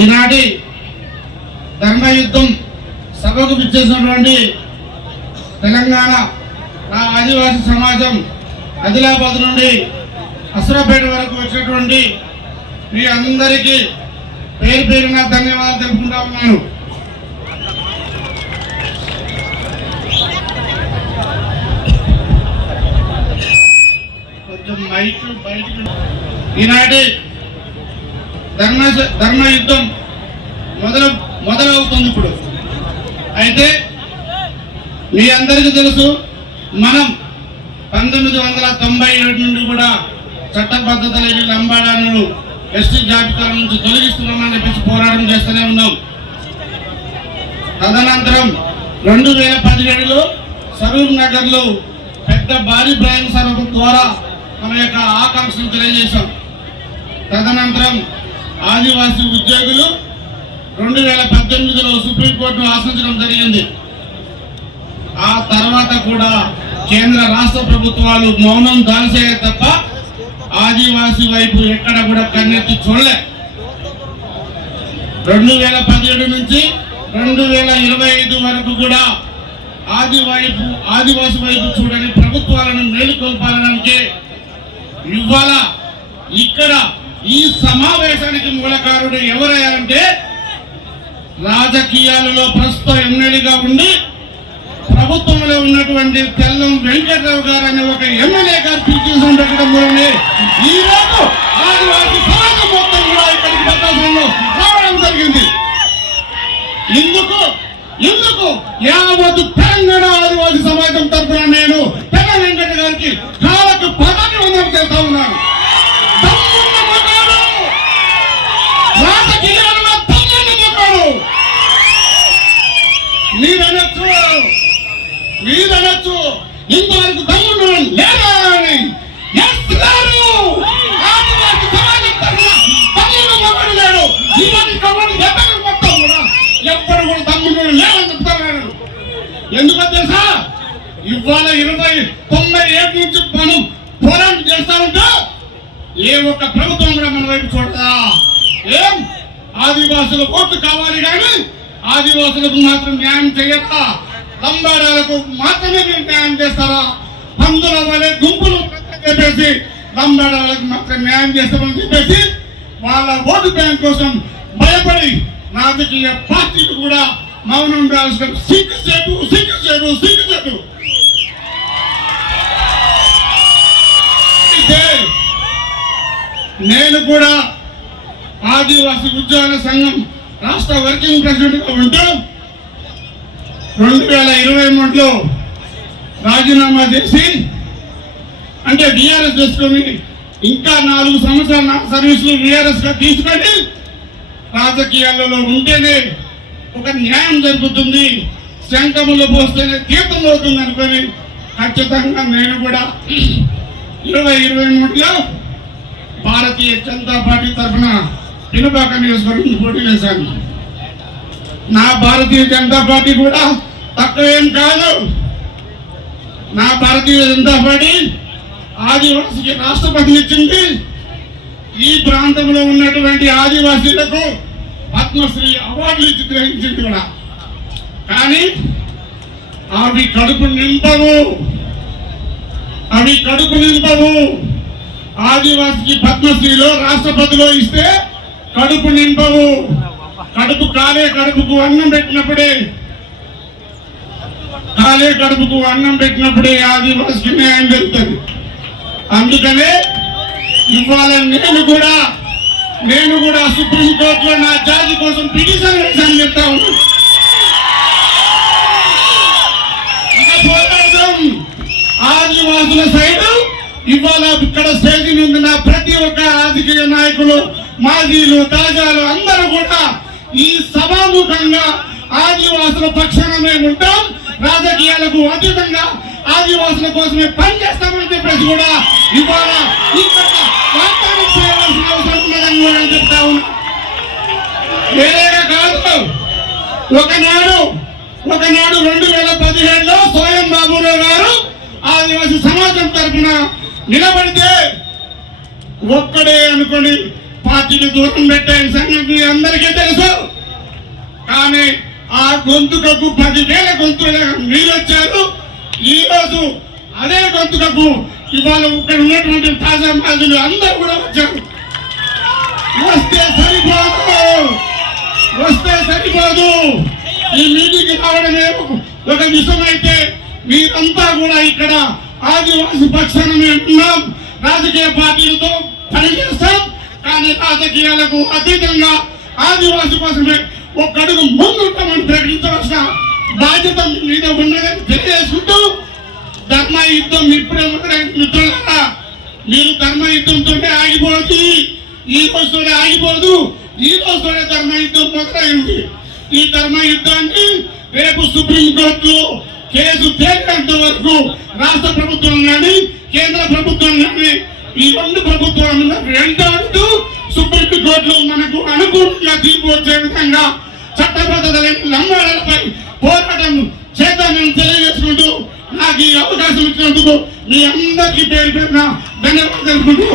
ఈనాటి ధర్మయుద్ధం సభకు పిచ్చేసినటువంటి తెలంగాణ నా ఆదివాసీ సమాజం ఆదిలాబాద్ నుండి అసరాపేట వరకు వచ్చినటువంటి మీ అందరికీ పేరు పేరున ధన్యవాదాలు తెలుపుకుంటా ఉన్నాను. కొంచెం మైక్ బయటికి ఈనాటి ధర్మ ధర్మ యుద్ధం మొదలు మొదలవుతుంది ఇప్పుడు. అయితే మీ అందరికీ తెలుసు మనం పంతొమ్మిది వందల తొంభై ఏడు నుండి కూడా చట్టబద్ధత లేని లంబాడాలను ఎస్టీ జాబితాల నుంచి తొలగిస్తున్నామని చెప్పేసి పోరాటం చేస్తూనే ఉన్నాం. తదనంతరం రెండు వేల పదిహేడులో సరూర్ నగర్లో పెద్ద భారీ బహిరంగ సభ ద్వారా మన యొక్క ఆకాంక్షను తెలియజేశాం. తదనంతరం ఆదివాసీ ఉద్యోగులు రెండు వేల పద్దెనిమిదిలో సుప్రీంకోర్టును ఆశించడం జరిగింది. ఆ తర్వాత కూడా కేంద్ర రాష్ట్ర ప్రభుత్వాలు మౌనం దాల్చేయ తప్ప ఆదివాసీ వైపు ఎక్కడ కూడా కన్నెత్తి చూడలే. రెండు వేల పదిహేడు నుంచి రెండు వేల ఇరవై ఐదు వరకు కూడా ఆది వైపు ఆదివాసి వైపు చూడని ప్రభుత్వాలను మేలుకొల్పాలడానికి ఇవాళ ఇక్కడ ఈ సమావేశానికి మూలకారుడు ఎవరయ్యారంటే రాజకీయాలలో ప్రస్తుత ఎమ్మెల్యేగా ఉండి ప్రభుత్వంలో ఉన్నటువంటి తెల్లం వెంకట్రావు గారు అనే ఒక ఎమ్మెల్యే గారు పిలిచేసిన పెట్టడం మూలనే ఈ రోజు సమాజం మొత్తం కూడా ఇక్కడికి ప్రకాశంలో రావడం జరిగింది. ఎందుకు ఎందుకు యావత్ తెలంగాణ ఆదివాసి సమాజం తరఫున నేను తెల్ల వెంకట గారికి కాలకు పదవి వందనం చేస్తా ఉన్నాను. ఇంతవరకు దమ్మున్న లేదా అని Yes, లేరు. ఆదివాసీ సమాజం తరఫున దమ్మున్న మగాడు లేడు ఇవన్నీ కవ్వని ఎక్కడ మొత్తం కూడా ఎప్పుడు కూడా తమ్ముడు లేవని చెప్తాను ఎందుకో తెలుసా? ఇవాళ ఇరవై తొంభై ఏడు నుంచి మనం పోరాటం చేస్తా ఉంటే ఏ ఒక్క ప్రభుత్వం కూడా మన వైపు చూడదా? ఏం? ఆదివాసుల ఓట్లు కావాలి కానీ ఆదివాసులకు మాత్రం న్యాయం చేయక లంబాడాలకు మాత్రమే మేము న్యాయం చేస్తారా పందుల వలె గుంపులు చెప్పేసి లంబాడాలకు మాత్రం న్యాయం చేస్తామని చెప్పేసి వాళ్ళ ఓటు బ్యాంక్ కోసం భయపడి రాజకీయ పార్టీలు కూడా మౌనం రాసిన సిగ్గు సేటు సిగ్గు సేటు సిగ్గు సేటు నేను కూడా ఆదివాసి ఉద్యోగుల సంఘం రాష్ట్ర వర్కింగ్ ప్రెసిడెంట్గా ఉంటాను. రెండు వేల ఇరవై మూడులో రాజీనామా చేసి అంటే డిఆర్ఎస్ చేసుకొని ఇంకా నాలుగు సంవత్సరాల నా సర్వీసులు డిఆర్ఎస్గా తీసుకొని రాజకీయాలలో ఉంటేనే ఒక న్యాయం జరుగుతుంది శంఖములో పోస్తేనే తీర్థం అవుతుంది అనుకొని ఖచ్చితంగా నేను కూడా ఇరవై ఇరవై మూడులో భారతీయ జనతా పార్టీ తరఫున పినపాక నియోజకవర్గం పోటీ చేశాను నా భారతీయ జనతా పార్టీ కూడా తక్కువ ఏం కాదు. నా భారతీయ జనతా పార్టీ ఆదివాసికి రాష్ట్రపతిని ఇచ్చింది. ఈ ప్రాంతంలో ఉన్నటువంటి ఆదివాసీలకు పద్మశ్రీ అవార్డులు ఇచ్చి గ్రహించింది కూడా. కానీ అవి కడుపు నింపవు. అవి కడుపు నింపవు. ఆదివాసికి పద్మశ్రీలో రాష్ట్రపతిలో ఇస్తే కడుపు నింపవు. కడుపు కాలే కడుపుకు అన్నం పెట్టినప్పుడే కాలే కడుపుకు అన్నం పెట్టినప్పుడే ఆదివాసికి న్యాయం జరుగుతుంది అందుకనే ఇవాళ నేను కూడా నేను కూడా సుప్రీంకోర్టులో నా జాతి కోసం పిటిషన్ వేశాను చెప్తా ఉన్నాను. పోరాడదాం ఆదివాసుల సైడ్ ఇవాళ ఇక్కడ స్టేజీ మీద ఉన్న ప్రతి ఒక్క రాజకీయ నాయకులు మాజీలు తాజాలు అందరూ కూడా ఈ సభాముఖంగా ఆదివాసుల పక్షాన మేము ఉంటాం. రాజకీయాలకు అతీతంగా ఆదివాసుల కోసమే పనిచేస్తామని చెప్పేసి కూడా ఇవాళ ఇక్కడ వాగ్దానం చేయవలసిన అవసరం ఉన్నదని కూడా నేను చెప్తా ఉన్నా. వేరేగా కాదు. ఒకనాడు ఒకనాడు రెండు వేల పదిహేడులో సోయం బాబురావు గారు ఆదివాసి సమాజం తరఫున నిలబడితే ఒక్కడే అనుకొని పార్టీని దూరం పెట్టే సంగతి అందరికీ తెలుసు. కానీ ఆ గొంతుకకు పదివేల గొంతుల మీరు వచ్చారు. ఈ అదే గొంతుకకు ఇవాళ ఇక్కడ ఉన్నటువంటి తాజా మాజులు అందరూ కూడా వచ్చారు. వస్తే సరిపోదు. వస్తే సరిపోదు. ఈ మీటింగ్కి రావడమే ఒక విషయమైతే మీరంతా కూడా ఇక్కడ ఆదివాసి పక్షాన మేము ఉన్నాం. రాజకీయ పార్టీలతో పనిచేస్తాం. కానీ రాజకీయాలకు అతీతంగా ఆదివాసి కోసమే ఒక అడుగు ముందుంటామని ప్రకటించవలసిన బాధ్యత మీద ఉన్నదని తెలియజేసుకుంటూ ధర్మ యుద్ధం ఇప్పుడే మొదలైన మిత్రులారా మీరు ధర్మ యుద్ధంతోనే ఆగిపోదు ఈ రోజుతోనే ఆగిపోదు. ఈ రోజుతోనే ధర్మ యుద్ధం మొదలైంది. ఈ ధర్మ యుద్ధాన్ని రేపు సుప్రీంకోర్టు కేసు తేలినంత వరకు రాష్ట్ర ప్రభుత్వం కానీ కేంద్ర ప్రభుత్వం కానీ ఈ రెండు ప్రభుత్వాలు వెంటాడుతూ సుప్రీం కోర్టులో మనకు అనుకు విధంగా చట్టబద్ధత లేని లంబాలపై పోరాటం చేద్దామని తెలియజేసుకుంటూ నాకు ఈ అవకాశం ఇచ్చినందుకు మీ అందరికీ పేరు పేరున ధన్యవాదాలు తెలుసుకుంటూ